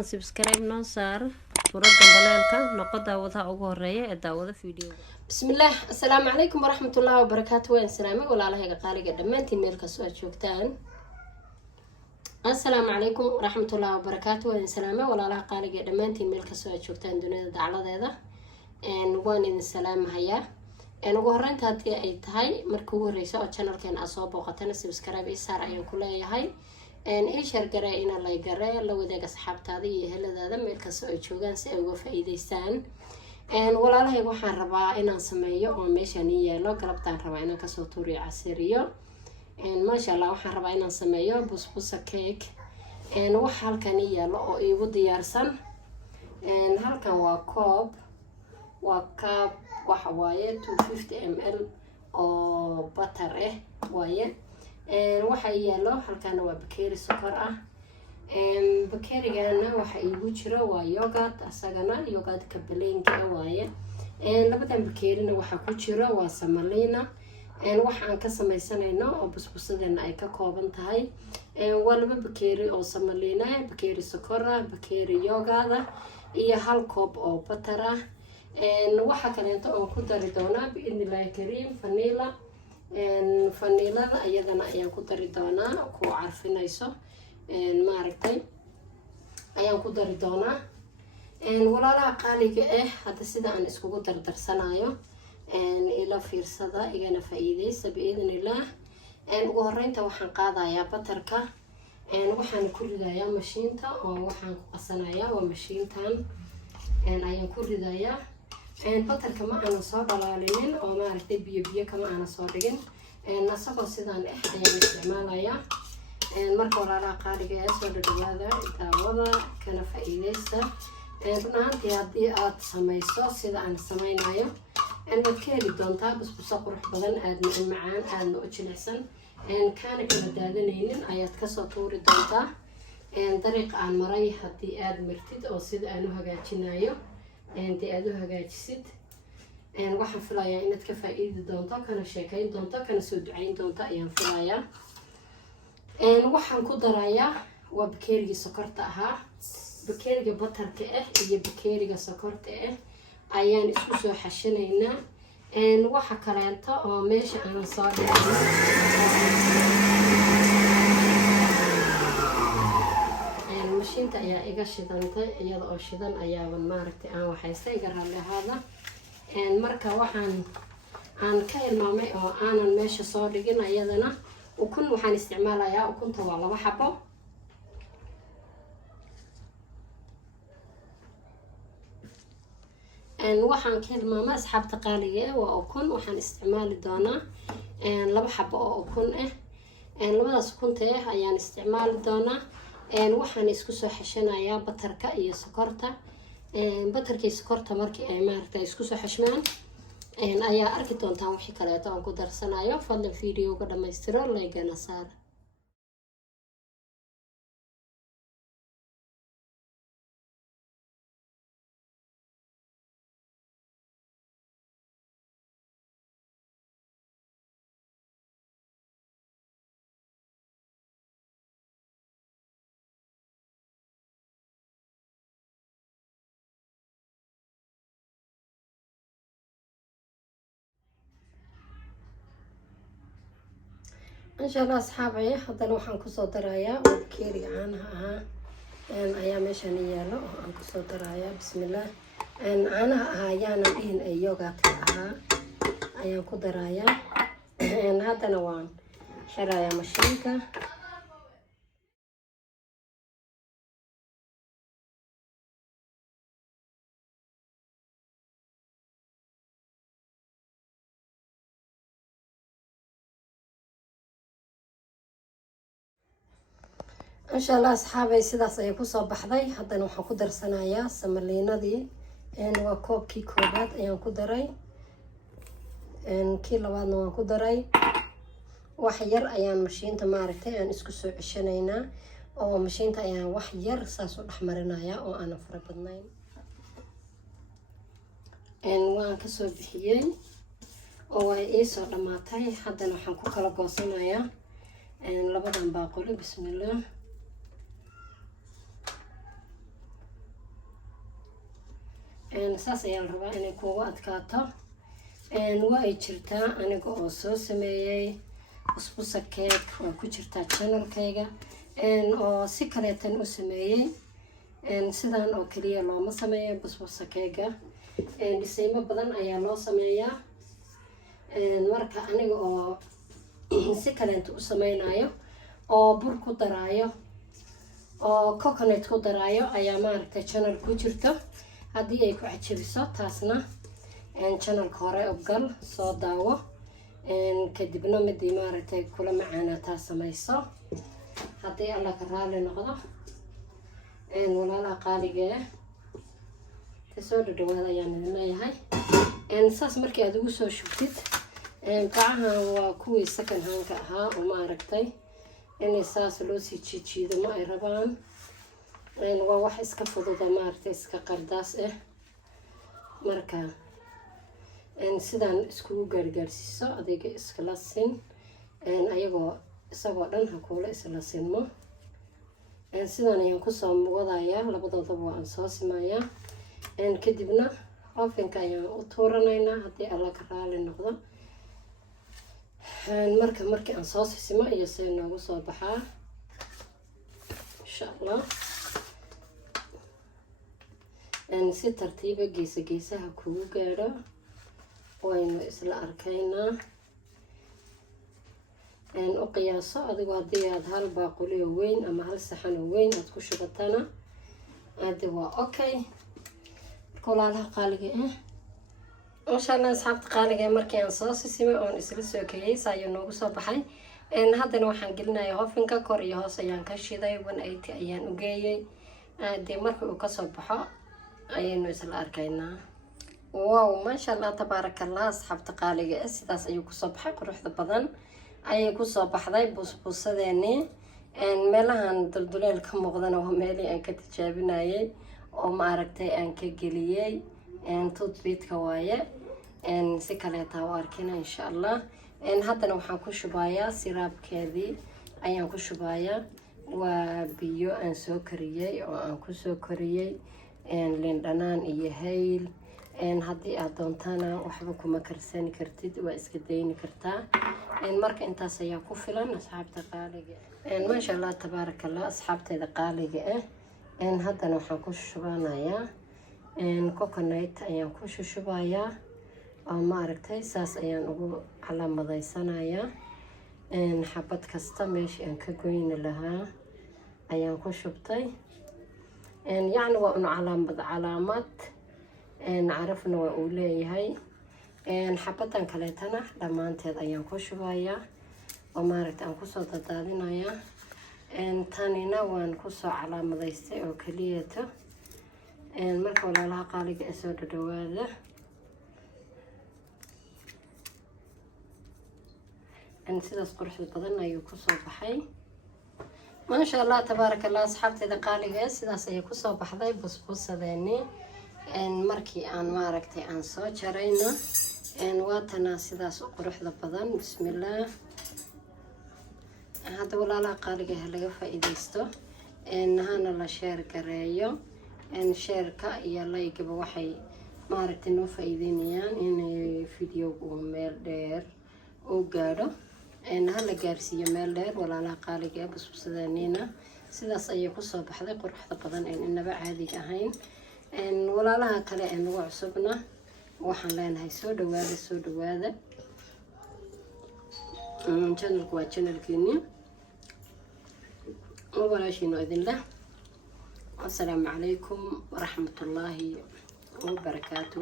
fadlan subscribe noo saar furada baleelka noqo daawadaha ugu horeeya ee daawada fiidiyoga. bismillaah assalaamu calaykum waraxmatullaahi wabarakaatu. waan salaamay walaalahayga qaaliga dhammaantiin meel kastoo aad joogtaan. assalaamu calaykum waraxmatullaahi wabarakaatu. waan salaamay walaalaha qaaliga dhammaantiin meel kastoo aad joogtaan dunida dacaladeeda. waan idin salaamahayaa. ugu horreynta haddii ay tahay markii ugu horreysa oo channelkeen aad soo booqatana subscribe isaar ayaan ku leeyahay. ii shargare ina lay gare la wadaag asxaabtaada iyo eheladaada meel kastoo ay joogaan si ay uga faa'iidaystaan. walaalahayga waxaan rabaa inaan sameeyo oo meeshaan ii yaalo galabtaan rabaa inaan kasoo tuuriyo casiriyo. maasha allah waxaan rabaa inaan sameeyo busbusa cake. wax halkan ii yaalo oo iigu diyaarsan. halkan waa koob, waa kaab waxa waaye 250 ml oo butter ah waaye. waxa yaalo halkaana waa bakeeri sokor ah. bakeerigana waxa iigu jira waa yogurt, asagana yogurtka baleenka waaye. labadan bakeerina waxa ku jira waa samalina. waxaan ka sameysanayno oo busbusadana ay ka kooban tahay waa laba bakeeri oo samalina, bakeeri sokor ah, bakeeri yogurt iyo hal koob oo butter ah. waxa kaleeto oo ku dari doonaa biidnillaahi kariim vanilla. vanillada iyadana ayaan ku dari doonaa ku carfinayso maaragtay ayaan ku dari doonaa. walaalaha qaaliga ah hadda sida aan iskugu dardarsanayo ila fiirsada igana faa'iideysa biidnillaah. ugu horreynta waxaan qaadayaa batarka. waxaan ku ridayaa mashiinta oo waxaan ku qasanayaa waa mashiintan ayaan ku ridayaa. batarka ma aanan soo dhalaalinin oo maaragtay biyo kama aanan soo dhigin. asagoo sidaan ayaan isticmaalayaa. marka walaalaha qaaliga ee soo dhadhawaada daawada kana faa'iideysta. run ahaantii haddii aad samayso sida aan samaynayo waad ka heli doontaa busbuso qurux badan, aadna u macaan, aadna u jilicsan, kaana kala daadanaynin ayaad kasoo tuuri doontaa. dariiq aan maray haddii aad martid oo sida aan u hagaajinayo dee aad u hagaajisid waxaan filayaa inaad ka faa'iidi doonto, kana sheekayn doonto, kana soo ducayn doonto ayaan filayaa. waxaan ku darayaa waa bakeerigii sokorta ahaa. bakeeriga batarka ah iyo bakeeriga sokorta ah ayaan isku soo xashinaynaa. waxa kaleeto oo meesha aan soo dhigay mashiinta ayaa iga shidantay, iyada oo shidan ayaaban maaragtay aan waxaystay iga raalli ahaada. marka waxaan ka hilmaamay oo aanan meesha soo dhigin iyadana ukun waxaan isticmaalayaa. ukunta waa 2 xabo. waxaan ka hilmaamay asxaabta qaaliga ah waa ukun. waxaan isticmaali doonaa 2 xabo oo ukun ah. labadaas ukunta ah ayaan isticmaali doonaa. waxaan isku soo xashanayaa batarka iyo sokorta. batarka iyo sokorta markii ay maaragtay isku soo xashmaan ayaa arki doontaan wixii kaleeto aan ku darsanayo. fadlan fiidiyowga dhammaystiro laygana saar. insha allah asxaabay haddana waxaan kusoo darayaa bakeeriga caanaha ahaa ayaa meeshaan yaalo oo aan kusoo darayaa. bismillaah. caanaha ahaa ayaanan dhihin ee yogurtka ahaa ayaan ku darayaa. haddana waan xirayaa mashiinka. insha allah asxaabay sidaas ayay kusoo baxday. haddana waxaan ku darsanayaa samaliinadii. waa koobkii koobaad ayaan ku daray. kii labaadna waan ku daray. wax yar ayaan mashiinta maaragtay aan isku soo ceshanaynaa oo mashiinta ayaan wax yar saas u dhex marinayaa oo aanan fara badnayn. waan kasoo bixiyey oo way iisoo dhammaatay. haddana waxaan ku kala goosanayaa labadan baaquli. bismillaah. saas ayaa la rabaa inay kuugu adkaato. waa ay jirtaa aniga oo soo sameeyey busbusa cake, waa ku jirtaa channelkayga oo si kaleetan u sameeyey. sidaan oo kaliya looma sameeyo busbusa cake, dhisaymo badan ayaa loo sameeyaa. marka aniga oo si kaleeto u sameynayo oo bur ku daraayo oo coconut ku daraayo ayaa maaragtay channel ku jirto. haddii ay ku cajabiso taasna channelka hore u gal, soo daawo, kadibna midii maaragtay kula macaanaataa samayso haddii alla ka raali noqdo. walaalaha qaaliga kasoo dhadhawaada ayaan idin leeyahay. saas markii aad ugu soo shubtid, bacahan waa kuwii second handka ahaa oo maaragtay inay saas loo sii jiijiido ma ay rabaan. waa wax iska fududa maaragtay iska qardaas marka sidaan iskugu gaargaarsiiso adiga iskala sin, isagoo dhan ha kuula isla sinmo. sidaan ayaan kusoo wadayaa, labadoodaba waan soo simayaa. kadibna ovenka ayaan u tuuranaynaa haddii alla ka raali noqdo. markii aan soo sisimo iyo see noogu soo baxaa insha allah. si tartiiba geesaha kugu gaadho waynu isla arkaynaa. u qiyaaso adigu haddii aad hal baaquli oo weyn ama hal saxan oo weyn aad ku shubatana hadda waa okay. walaalaha qaaliga masha allah asxaabta qaaliga markii aan soo sisimay oon isla soo keeyay ayuu noogu soo baxay. haddana waxaan gelinayaa ovenka, kor iyo hoos ayaan ka shiday, 180 ayaan u geeyey. dee markii uu kasoo baxo ayaynu isla arkaynaa. wow masha allah tabaarakallah asxaabta qaaliga sidaas ayuu kusoo baxay, quruxda badan ayay kusoo baxday busbusadeeni. meelahan dulduleel ka muuqdana waa meelii aan ka tijaabinayay oo maaragtay aan ka geliyey toothpick waaye. si kaleetaa u arkina insha allah. haddana waxaan ku shubayaa siraabkeedii ayaan ku shubayaa. waa biyo aan soo kariyey oo aan kusoo kariyey liin dhanaan iyo hayl. haddii aad doontana waxba kuma karsani kartid, waa iska dayni kartaa. marka intaas ayaa ku filan asxaabta qaaliga. maasha allah tabaarakallah asxaabteeda qaaliga haddana waxaan ku shubanayaa coconut ayaan ku shubayaa oo maaragtay saas ayaan ugu calaamadeysanaya. xabad kasta meeshii aan ka goyni lahaa ayaan ku shubtay. yacni waa un calaamad carafna waa uu leeyahay. xabadan kaleetana dhammaanteed ayaan ku shubayaa oo maaragtay aan kusoo dadaadinayaa. tanina waan kusoo calaamadaystay oo kaliyato. marka walaalaha qaaliga soo dhadhawaada. sidaas quruxda badan ayuu kusoo baxay. maasha allah tabaarakallah asxaabteeda qaaliga sidaas ayay kusoo baxday busbusadeeni. markii aan maaragtay aan soo jarayna waatana sidaas u quruxda badan. bismillaah. hadda walaalaha qaaliga laga faa'iideysto, hana la sheer gareeyo. sheerka iyo laygaba waxay maaragtay noo faa'iideynayaan inay videogu meel dheer u gaadho. hala gaarsiiyo meel dheer walaalaha qaaliga busbusadeeniina sidaas ayay kusoo baxday quruxda badan inaba caadiga ahayn. walaalaha kale nagu cusubna waxaan leenahay soo dhawaada. channelku waa channelkeeni. walaashiina idin leh. assalaamu calaykum waraxmatullaahi wabarakaatu.